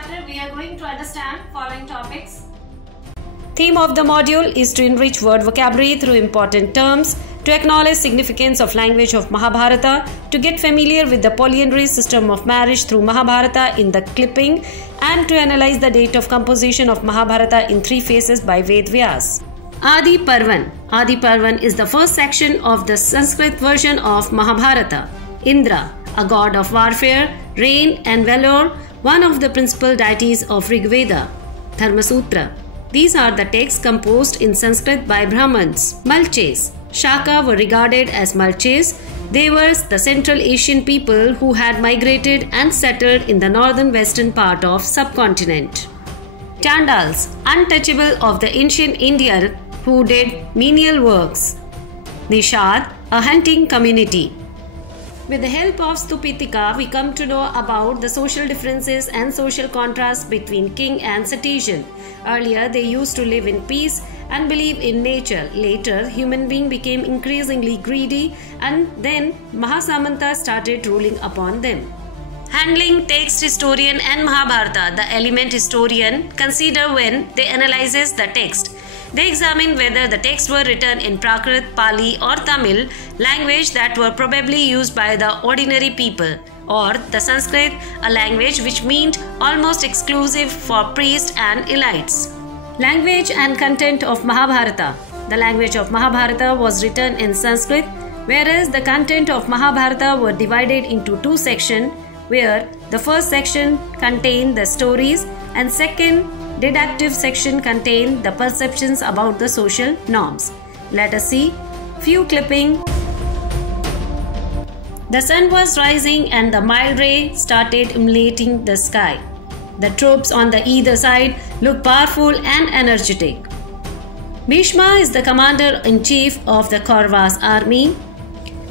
chapter, we are going to understand following topics. Theme of the module is to enrich word vocabulary through important terms, to acknowledge significance of language of Mahabharata, to get familiar with the polyandry system of marriage through Mahabharata in the clipping, and to analyze the date of composition of Mahabharata in 3 phases by Ved Vyas. Adi Parvan. Adi Parvan is the first section of the Sanskrit version of Mahabharata. Indra, a god of warfare, rain and valor, one of the principal deities of Rigveda. Dharmasutra. These are the texts composed in Sanskrit by Brahmins. Malches. Shaka were regarded as Malches. They were the Central Asian people who had migrated and settled in the northern western part of subcontinent. Chandals, untouchable of the ancient India who did menial works. Nishad, a hunting community. With the help of Stupitika, we come to know about the social differences and social contrasts between king and citizen. Earlier, they used to live in peace and believe in nature. Later, human being became increasingly greedy, and then Mahasamanta started ruling upon them. Handling text historian and Mahabharata, the element historian consider when they analyzes the text. They examine whether the texts were written in Prakrit, Pali or Tamil, language that were probably used by the ordinary people, or the Sanskrit, a language which meant almost exclusive for priests and elites. Language and content of Mahabharata. The language of Mahabharata was written in Sanskrit, whereas the content of Mahabharata were divided into 2 sections, where the first section contained the stories and second deductive section contained the perceptions about the social norms. Let us see few clipping. The sun was rising and the mild ray started illuminating the sky. The troops on the either side looked powerful and energetic. Bhishma is the commander-in-chief of the Kauravas army,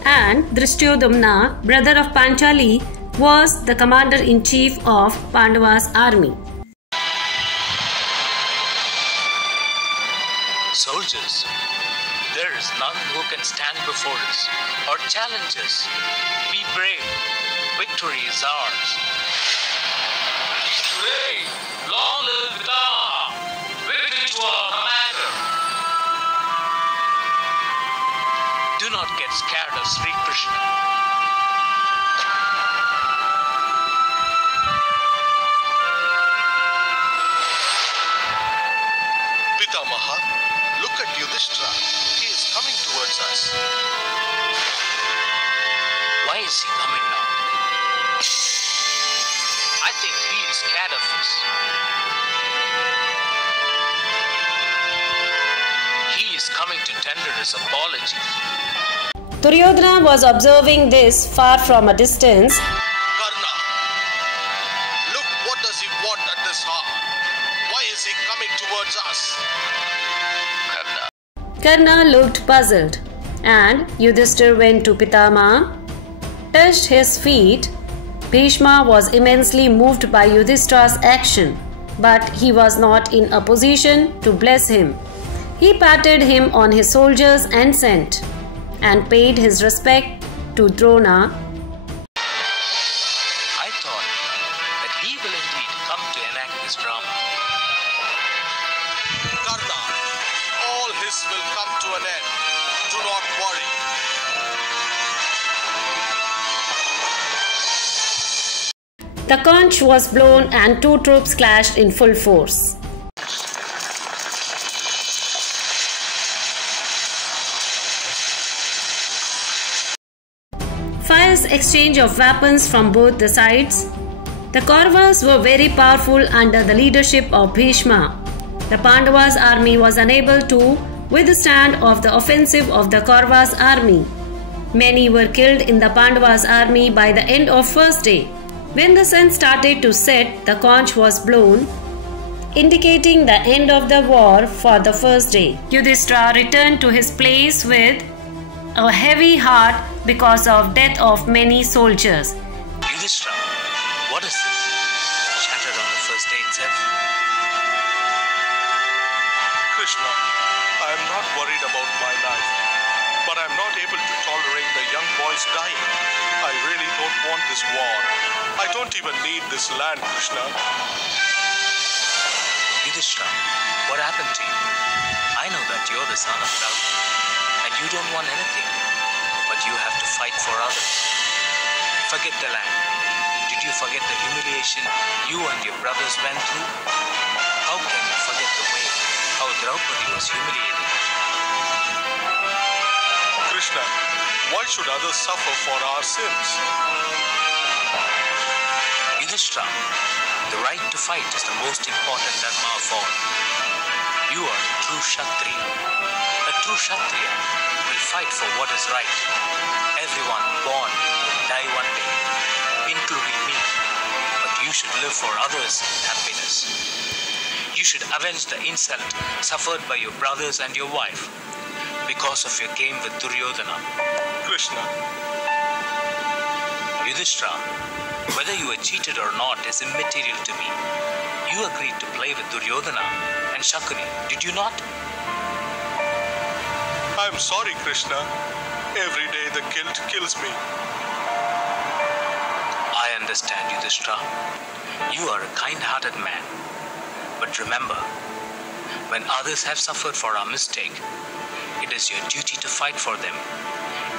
and Drishtyodumna, brother of Panchali, was the commander-in-chief of Pandavas army. Soldiers, there is none who can stand before us or challenge us. Be brave, victory is ours. Hooray! Long live Pitama! Victory to our commander! Do not get scared of Sri Krishna. Pitamaha, look at Yudhishthira. He is coming towards us. Why is he coming now? I think he is scared of us. He is coming to tender his apology. Duryodhana was observing this far from a distance. Karna, look, what does he want at this hour? Why is he coming towards us? Karna looked puzzled, and Yudhishthira went to Pitama, touched his feet. Bhishma was immensely moved by Yudhishthira's action, but he was not in a position to bless him. He patted him on his shoulders and sent, and paid his respect to Drona. I thought that he will indeed come to enact this drama. Karna, all his will come to an end. Do not worry. The conch was blown and 2 troops clashed in full force. Fierce exchange of weapons from both the sides. The Kauravas were very powerful under the leadership of Bhishma. The Pandavas' army was unable to withstand of the offensive of the Kauravas' army. Many were killed in the Pandavas' army by the end of first day. When the sun started to set, the conch was blown, indicating the end of the war for the first day. Yudhishthira returned to his place with a heavy heart because of death of many soldiers. Yudhishthira, what is this? Shattered on the first day itself? Krishna, I am not worried about my life. but I'm not able to tolerate the young boys dying. I really don't want this war. I don't even need this land, Krishna. Yudhishthira, what happened to you? I know that you're the son of love, and you don't want anything, but you have to fight for others. Forget the land. Did you forget the humiliation you and your brothers went through? How can you forget the way how Draupadi was humiliated? Krishna, why should others suffer for our sins? Yudhishthira, the right to fight is the most important dharma of all. You are a true Kshatriya. A true Kshatriya will fight for what is right. Everyone born will die one day, including me. But you should live for others' happiness. You should avenge the insult suffered by your brothers and your wife because of your game with Duryodhana. Krishna, Yudhishthira, whether you were cheated or not is immaterial to me. You agreed to play with Duryodhana and Shakuni, did you not? I'm sorry, Krishna. Every day the guilt kills me. I understand, Yudhishthira. You are a kind-hearted man. But remember, when others have suffered for our mistake, it is your duty to fight for them.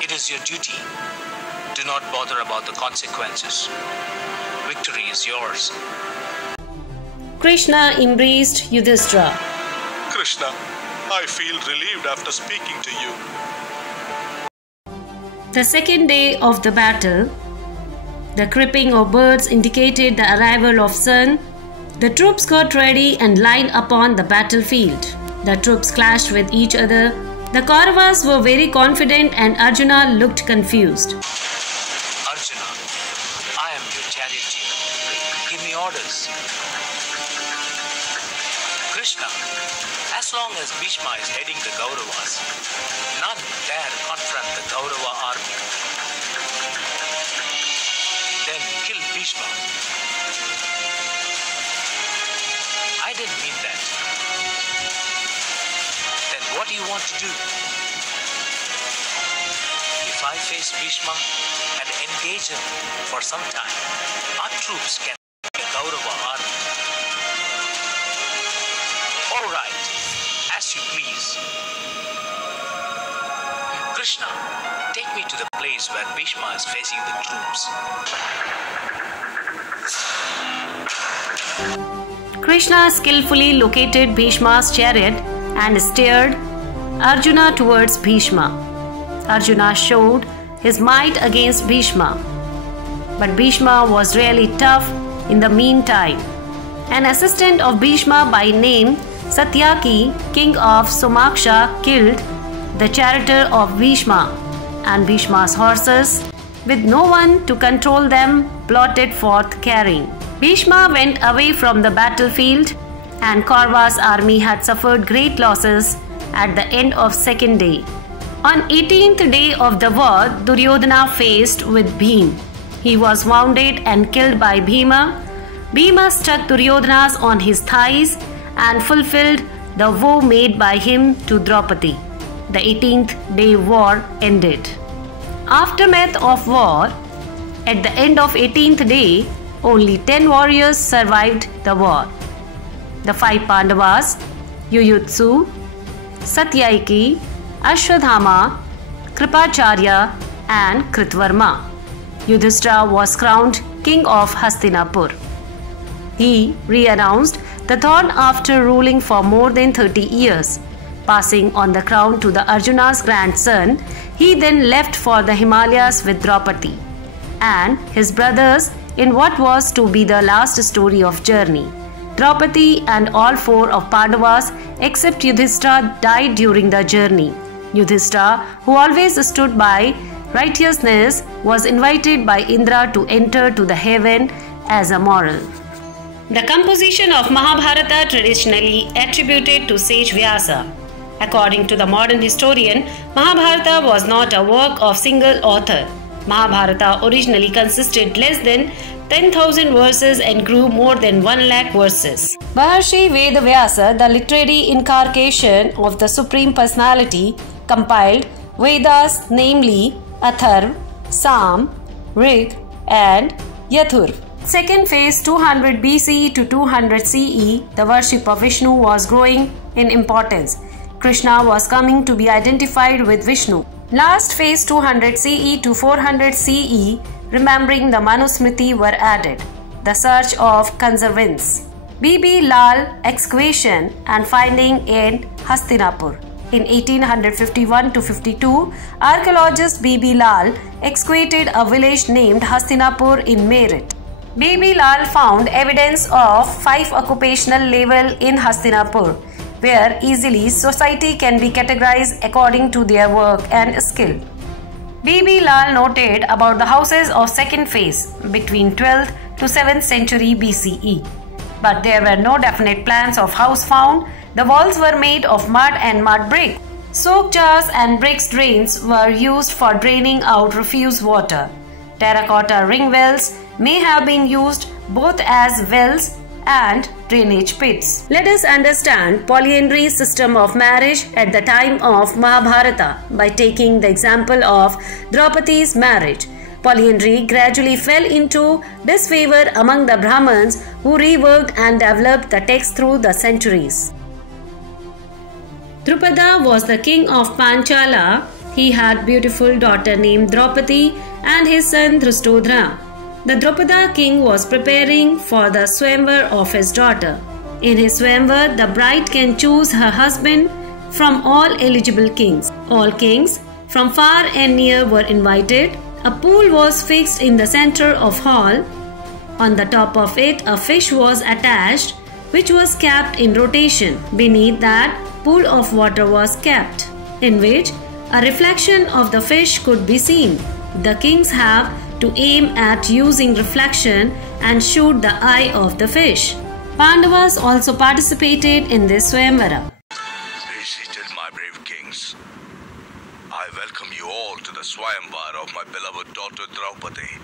It is your duty. Do not bother about the consequences. Victory is yours. Krishna embraced Yudhishthira. Krishna, I feel relieved after speaking to you. The second day of the battle, the creeping of birds indicated the arrival of sun. The troops got ready and lined upon the battlefield. The troops clashed with each other. The Kauravas were very confident and Arjuna looked confused. Arjuna, I am your charioteer. Give me orders. Krishna, as long as Bhishma is heading the Kauravas, none dare confront the Kaurava army. Then kill Bhishma. I didn't mean that. Then what do you want to do? If I face Bhishma and engage him for some time, our troops can the Kaurava army. All right, as you please. Krishna, take me to the place where Bhishma is facing the troops. Krishna skillfully located Bhishma's chariot and steered Arjuna towards Bhishma. Arjuna showed his might against Bhishma. But Bhishma was really tough in the meantime. An assistant of Bhishma by name Satyaki, king of Somaksha, killed the charioteer of Bhishma, and Bhishma's horses, with no one to control them, plotted forth carrying. Bhishma went away from the battlefield, and Kaurava's army had suffered great losses at the end of second day. On 18th day of the war, Duryodhana faced with Bhim. He was wounded and killed by Bhima. Bhima struck Duryodhana on his thighs and fulfilled the vow made by him to Draupadi. The 18th day war ended. Aftermath of war. At the end of 18th day, only 10 warriors survived the war. The 5 Pandavas, Yuyutsu, Satyaki, Ashwadhama, Kripacharya and Kritvarma. Yudhishthira was crowned king of Hastinapur. He re-announced the throne after ruling for more than 30 years. Passing on the crown to the Arjuna's grandson, he then left for the Himalayas with Draupadi and his brothers in what was to be the last story of journey. Draupadi and all 4 of Pandavas except Yudhishthira died during the journey. Yudhishthira, who always stood by righteousness, was invited by Indra to enter to the heaven as a moral. The composition of Mahabharata traditionally attributed to sage Vyasa. According to the modern historian, Mahabharata was not a work of single author. Mahabharata originally consisted less than 10,000 verses and grew more than 1 lakh verses. Maharshi Vedavyasa, the literary incarnation of the Supreme Personality, compiled Vedas, namely Atharv, Sam, Rig, and Yathur. Second phase 200 BC to 200 CE, the worship of Vishnu was growing in importance. Krishna was coming to be identified with Vishnu. Last phase 200 CE to 400 CE, remembering the Manusmriti were added. The search of conservance. B.B. Lal excavation and finding in Hastinapur. In 1851 to 52, archaeologist B.B. Lal excavated a village named Hastinapur in Meerut. B.B. Lal found evidence of 5 occupational levels in Hastinapur, where easily society can be categorized according to their work and skill. B.B. Lal noted about the houses of second phase between 12th to 7th century BCE. But there were no definite plans of house found. The walls were made of mud and mud brick. Soak jars and bricks drains were used for draining out refuse water. Terracotta ring wells may have been used both as wells and drainage pits. Let us understand polyandry system of marriage at the time of Mahabharata by taking the example of Draupadi's marriage. Polyandry gradually fell into disfavor among the Brahmins, who reworked and developed the text through the centuries. Drupada was the king of Panchala. He had beautiful daughter named Draupadi and his son Dhrushtodhra. The Drupada king was preparing for the swayamvar of his daughter. In his swayamvar, the bride can choose her husband from all eligible kings. All kings from far and near were invited. A pool was fixed in the center of hall. On the top of it, a fish was attached, which was kept in rotation. Beneath that, pool of water was kept, in which a reflection of the fish could be seen. The kings have to aim at using reflection and shoot the eye of the fish. Pandavas also participated in this swayamvara. Be seated, my brave kings. I welcome you all to the swayamvar of my beloved daughter Draupadi.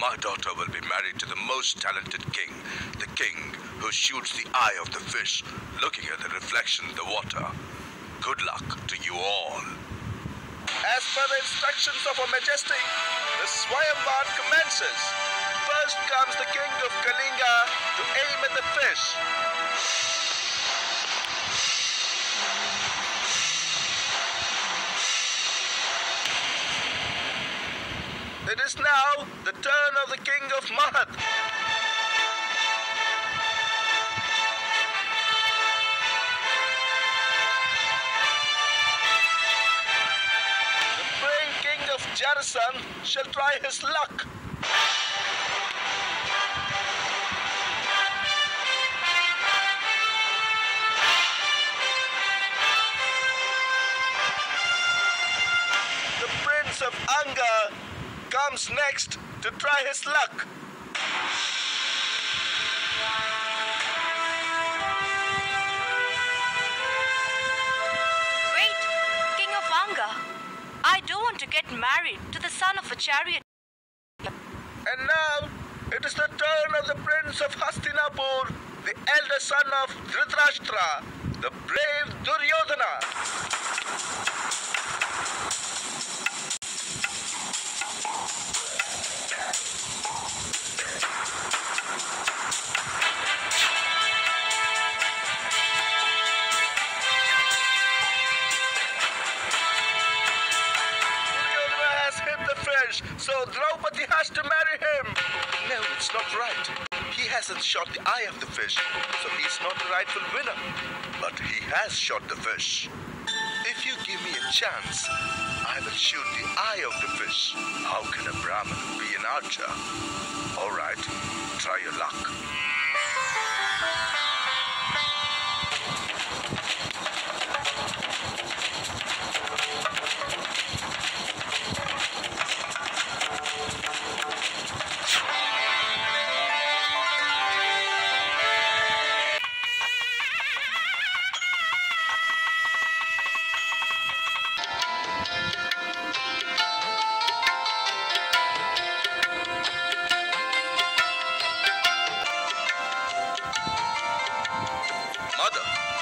My daughter will be married to the most talented king, the king who shoots the eye of the fish, looking at the reflection in the water. Good luck to you all. As per the instructions of Her Majesty, the swayamvar commences. First comes the king of Kalinga to aim at the fish. It is now the turn of the king of Mahad. The brave king of Jarasan shall try his luck. The prince of Anga comes next to try his luck. Wait, King of Anga, I do want to get married to the son of a chariot. And now it is the turn of the prince of Hastinapur, the elder son of Dhritarashtra, the brave Duryodhana. So Draupadi has to marry him. No, it's not right. He hasn't shot the eye of the fish, so he's not the rightful winner. But he has shot the fish. If you give me a chance, I will shoot the eye of the fish. How can a Brahmin be an archer? All right, try your luck.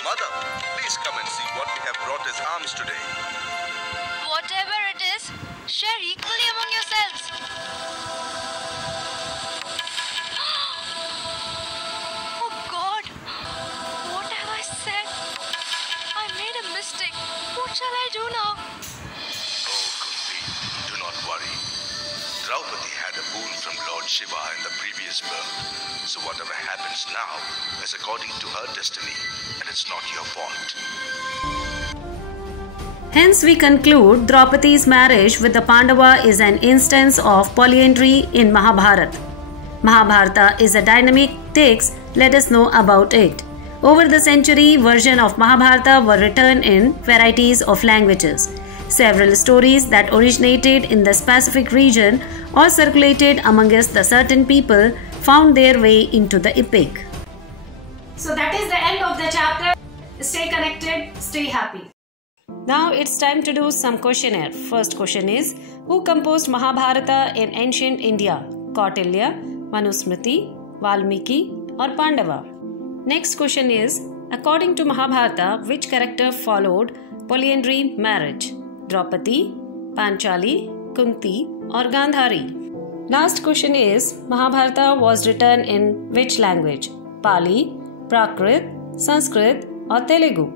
Mother, please come and see what we have brought as alms today. Whatever Share equally among yourselves. Oh God, what have I said? I made a mistake. What shall I do now? Oh, Kunti, do not worry. Draupadi had a boon from Lord Shiva in the previous birth. So whatever happens now is according to her destiny, and it's not your fault. Hence, we conclude Draupadi's marriage with the Pandava is an instance of polyandry in Mahabharata. Mahabharata is a dynamic text. Let us know about it. Over the century, versions of Mahabharata were written in varieties of languages. Several stories that originated in the specific region or circulated amongst the certain people found their way into the epic. So that is the end of the chapter. Stay connected, stay happy. Now it's time to do some questionnaire. First question is, who composed Mahabharata in ancient India? Kautilya, Manusmriti, Valmiki or Pandava? Next question is, according to Mahabharata, which character followed polyandry marriage? Draupadi, Panchali, Kunti or Gandhari? Last question is, Mahabharata was written in which language? Pali, Prakrit, Sanskrit or Telugu?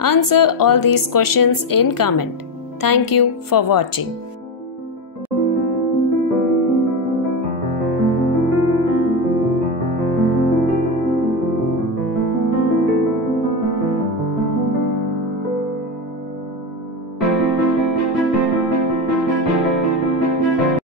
Answer all these questions in comment. Thank you for watching.